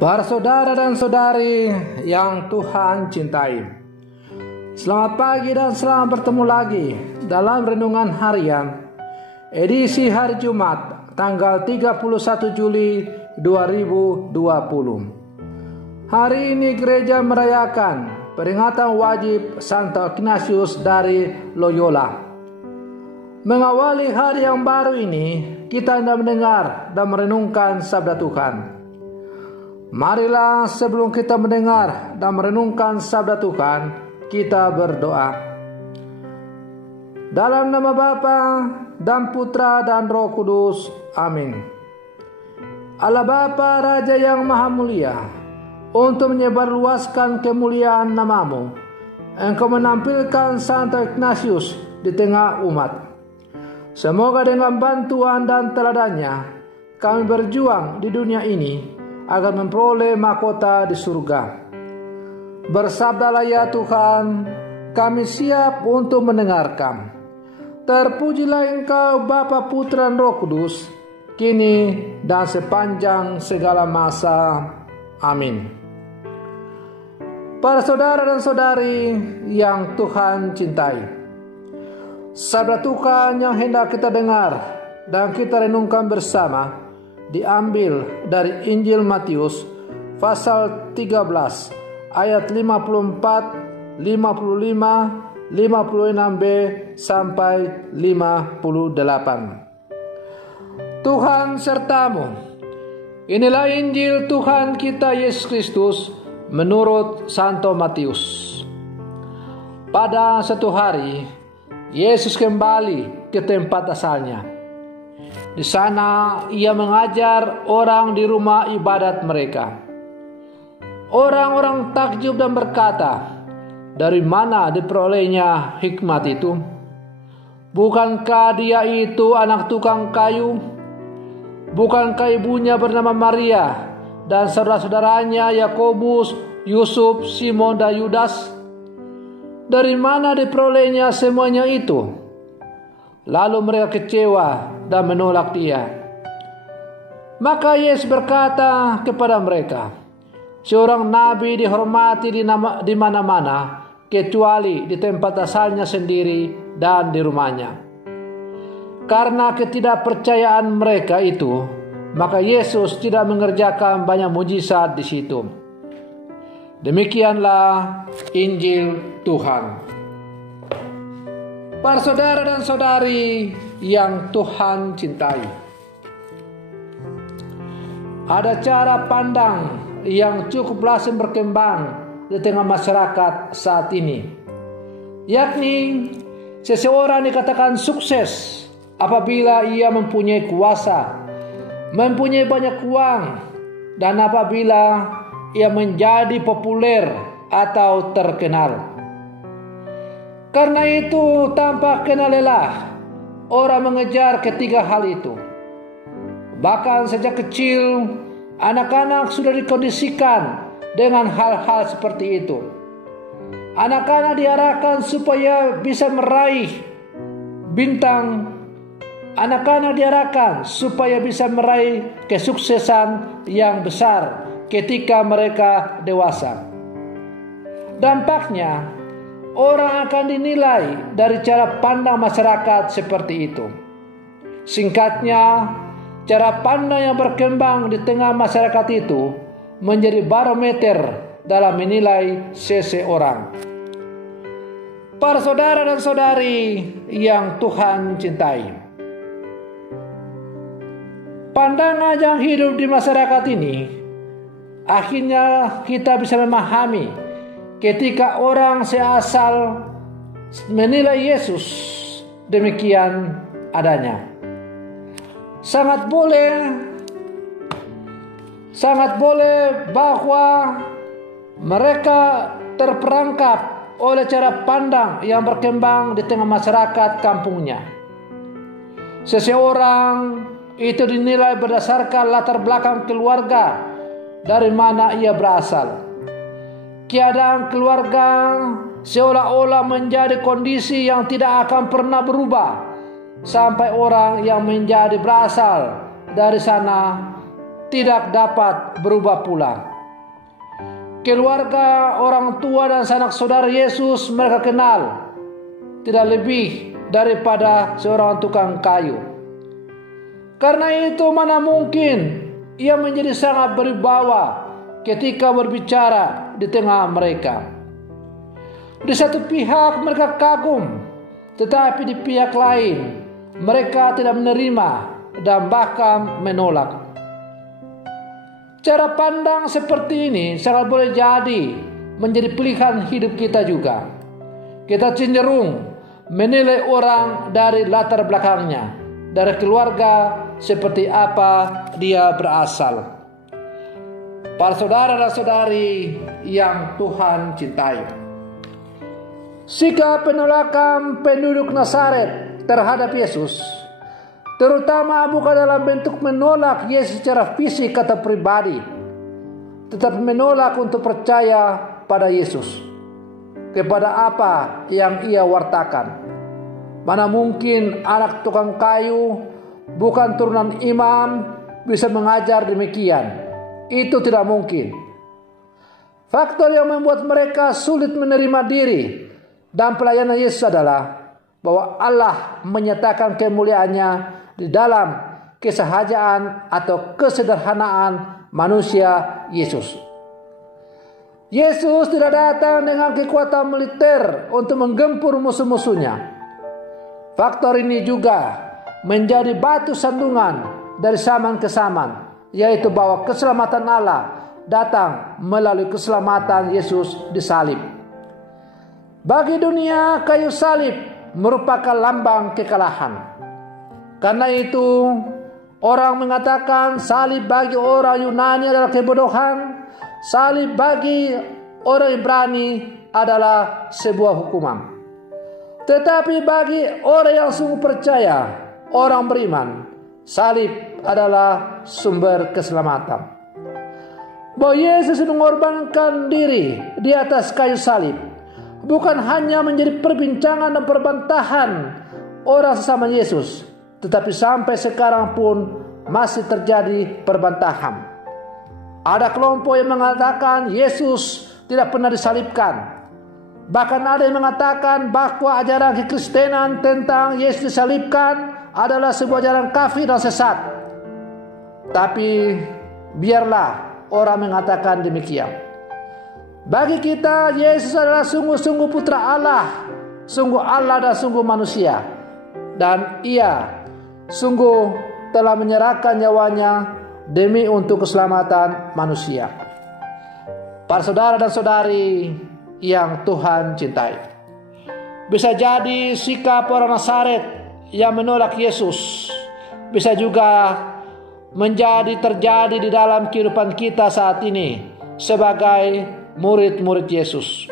Para saudara dan saudari yang Tuhan cintai, selamat pagi dan selamat bertemu lagi dalam Renungan Harian edisi hari Jumat tanggal 31 Juli 2020. Hari ini gereja merayakan peringatan wajib Santo Ignatius dari Loyola. Mengawali hari yang baru ini, kita hendak mendengar dan merenungkan sabda Tuhan. Marilah sebelum kita mendengar dan merenungkan sabda Tuhan, kita berdoa. Dalam nama Bapa dan Putra dan Roh Kudus. Amin. Allah Bapa Raja yang Maha Mulia, untuk menyebarluaskan kemuliaan nama-Mu, Engkau menampilkan Santo Ignatius di tengah umat. Semoga dengan bantuan dan teladannya kami berjuang di dunia ini agar memperoleh mahkota di surga. Bersabdalah ya Tuhan, kami siap untuk mendengarkan. Terpujilah Engkau Bapa, Putra dan Roh Kudus, kini dan sepanjang segala masa. Amin. Para saudara dan saudari yang Tuhan cintai, sabda Tuhan yang hendak kita dengar dan kita renungkan bersama diambil dari Injil Matius pasal 13 ayat 54, 55, 56b sampai 58. Tuhan sertamu. Inilah Injil Tuhan kita Yesus Kristus menurut Santo Matius. Pada satu hari, Yesus kembali ke tempat asalnya. Di sana ia mengajar orang di rumah ibadat mereka. Orang-orang takjub dan berkata, "Dari mana diperolehnya hikmat itu? Bukankah dia itu anak tukang kayu? Bukankah ibunya bernama Maria dan saudara-saudaranya Yakobus, Yusuf, Simon dan Yudas? Dari mana diperolehnya semuanya itu?" Lalu mereka kecewa dan menolak dia. Maka Yesus berkata kepada mereka, "Seorang nabi dihormati di mana-mana, kecuali di tempat asalnya sendiri dan di rumahnya." Karena ketidakpercayaan mereka itu, maka Yesus tidak mengerjakan banyak mujizat di situ. Demikianlah Injil Tuhan. Para saudara dan saudari yang Tuhan cintai, ada cara pandang yang cukup lazim berkembang di tengah masyarakat saat ini, yakni seseorang dikatakan sukses apabila ia mempunyai kuasa, mempunyai banyak uang, dan apabila ia menjadi populer atau terkenal. Karena itu tanpa kenal lelah orang mengejar ketiga hal itu. Bahkan sejak kecil anak-anak sudah dikondisikan dengan hal-hal seperti itu. Anak-anak diarahkan supaya bisa meraih bintang. Anak-anak diarahkan supaya bisa meraih kesuksesan yang besar ketika mereka dewasa. Dampaknya, orang akan dinilai dari cara pandang masyarakat seperti itu. Singkatnya, cara pandang yang berkembang di tengah masyarakat itu menjadi barometer dalam menilai seseorang. Para saudara dan saudari yang Tuhan cintai, pandangan yang hidup di masyarakat ini akhirnya kita bisa memahami ketika orang seasal menilai Yesus demikian adanya. Sangat boleh bahwa mereka terperangkap oleh cara pandang yang berkembang di tengah masyarakat kampungnya. Seseorang itu dinilai berdasarkan latar belakang keluarga dari mana ia berasal. Keadaan keluarga seolah-olah menjadi kondisi yang tidak akan pernah berubah sampai orang yang berasal dari sana tidak dapat berubah pula. Keluarga, orang tua dan sanak saudara Yesus mereka kenal tidak lebih daripada seorang tukang kayu. Karena itu mana mungkin ia menjadi sangat berwibawa ketika berbicara di tengah mereka. Di satu pihak mereka kagum, tetapi di pihak lain mereka tidak menerima dan bahkan menolak. Cara pandang seperti ini sangat boleh jadi menjadi pilihan hidup kita juga. Kita cenderung menilai orang dari latar belakangnya, dari keluarga, seperti apa dia berasal. Para saudara dan saudari yang Tuhan cintai, sikap penolakan penduduk Nazaret terhadap Yesus, terutama bukan dalam bentuk menolak Yesus secara fisik atau pribadi, tetapi menolak untuk percaya pada Yesus, kepada apa yang ia wartakan. Mana mungkin anak tukang kayu, bukan turunan imam, bisa mengajar demikian. Itu tidak mungkin. Faktor yang membuat mereka sulit menerima diri dan pelayanan Yesus adalah bahwa Allah menyatakan kemuliaannya di dalam kesahajaan atau kesederhanaan manusia Yesus. Yesus tidak datang dengan kekuatan militer untuk menggempur musuh-musuhnya. Faktor ini juga menjadi batu sandungan dari zaman ke zaman, yaitu bahwa keselamatan Allah datang melalui keselamatan Yesus disalib. Bagi dunia, kayu salib merupakan lambang kekalahan. Karena itu, orang mengatakan salib bagi orang Yunani adalah kebodohan, salib bagi orang Ibrani adalah sebuah hukuman. Tetapi bagi orang yang sungguh percaya, orang beriman, salib adalah sumber keselamatan. Bahwa Yesus mengorbankan diri di atas kayu salib bukan hanya menjadi perbincangan dan perbantahan orang sesama Yesus, tetapi sampai sekarang pun masih terjadi perbantahan. Ada kelompok yang mengatakan Yesus tidak pernah disalibkan. Bahkan ada yang mengatakan bahwa ajaran kekristenan tentang Yesus disalibkan adalah sebuah ajaran kafir dan sesat. Tapi biarlah orang mengatakan demikian. Bagi kita, Yesus adalah sungguh-sungguh putra Allah, sungguh Allah dan sungguh manusia. Dan ia sungguh telah menyerahkan nyawanya demi untuk keselamatan manusia. Para saudara dan saudari yang Tuhan cintai, bisa jadi sikap orang Nazaret yang menolak Yesus bisa juga terjadi di dalam kehidupan kita saat ini sebagai murid-murid Yesus.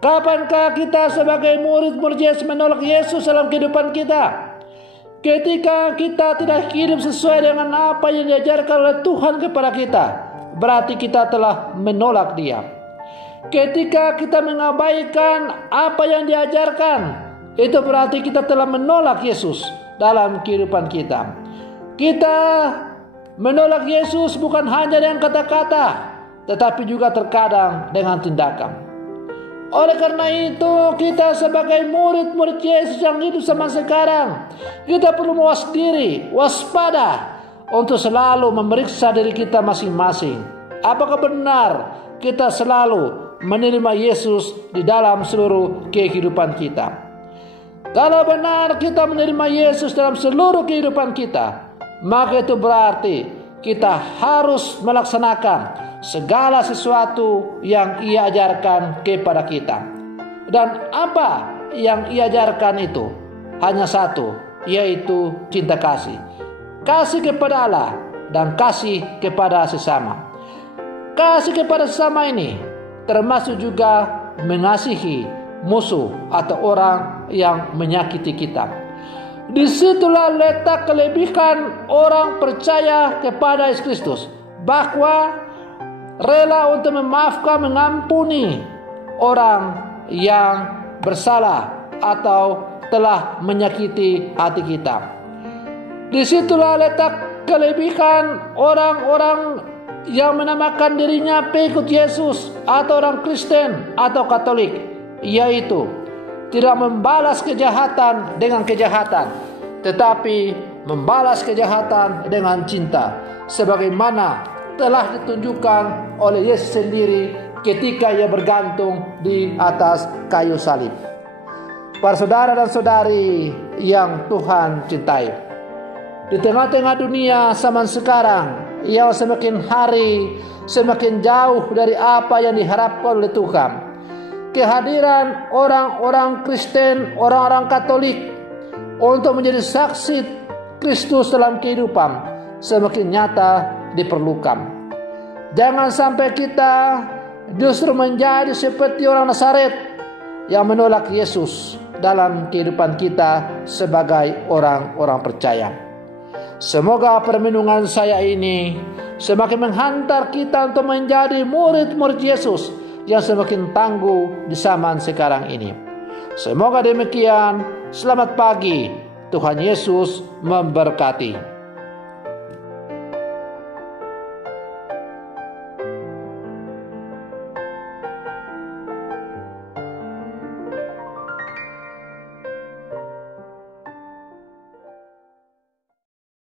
Kapankah kita sebagai murid-murid Yesus menolak Yesus dalam kehidupan kita? Ketika kita tidak hidup sesuai dengan apa yang diajarkan oleh Tuhan kepada kita, berarti kita telah menolak Dia. Ketika kita mengabaikan apa yang diajarkan, itu berarti kita telah menolak Yesus dalam kehidupan kita. Kita menolak Yesus bukan hanya dengan kata-kata, tetapi juga terkadang dengan tindakan. Oleh karena itu, kita sebagai murid-murid Yesus yang hidup sama sekarang, kita perlu mawas diri, waspada untuk selalu memeriksa diri kita masing-masing. Apakah benar kita selalu menerima Yesus di dalam seluruh kehidupan kita? Kalau benar kita menerima Yesus dalam seluruh kehidupan kita, maka itu berarti kita harus melaksanakan segala sesuatu yang Ia ajarkan kepada kita. Dan apa yang Ia ajarkan itu hanya satu, yaitu cinta kasih. Kasih kepada Allah dan kasih kepada sesama. Kasih kepada sesama ini termasuk juga mengasihi musuh atau orang yang menyakiti kita. Disitulah letak kelebihan orang percaya kepada Yesus Kristus, bahwa rela untuk memaafkan, mengampuni orang yang bersalah atau telah menyakiti hati kita. Disitulah letak kelebihan orang-orang yang menamakan dirinya pengikut Yesus atau orang Kristen atau Katolik, yaitu tidak membalas kejahatan dengan kejahatan, tetapi membalas kejahatan dengan cinta, sebagaimana telah ditunjukkan oleh Yesus sendiri ketika ia bergantung di atas kayu salib. Para saudara dan saudari yang Tuhan cintai, di tengah-tengah dunia zaman sekarang yang semakin hari semakin jauh dari apa yang diharapkan oleh Tuhan, kehadiran orang-orang Kristen, orang-orang Katolik untuk menjadi saksi Kristus dalam kehidupan semakin nyata diperlukan. Jangan sampai kita justru menjadi seperti orang Nazaret yang menolak Yesus dalam kehidupan kita sebagai orang-orang percaya. Semoga permenungan saya ini semakin menghantar kita untuk menjadi murid-murid Yesus yang semakin tangguh di zaman sekarang ini. Semoga demikian. Selamat pagi. Tuhan Yesus memberkati.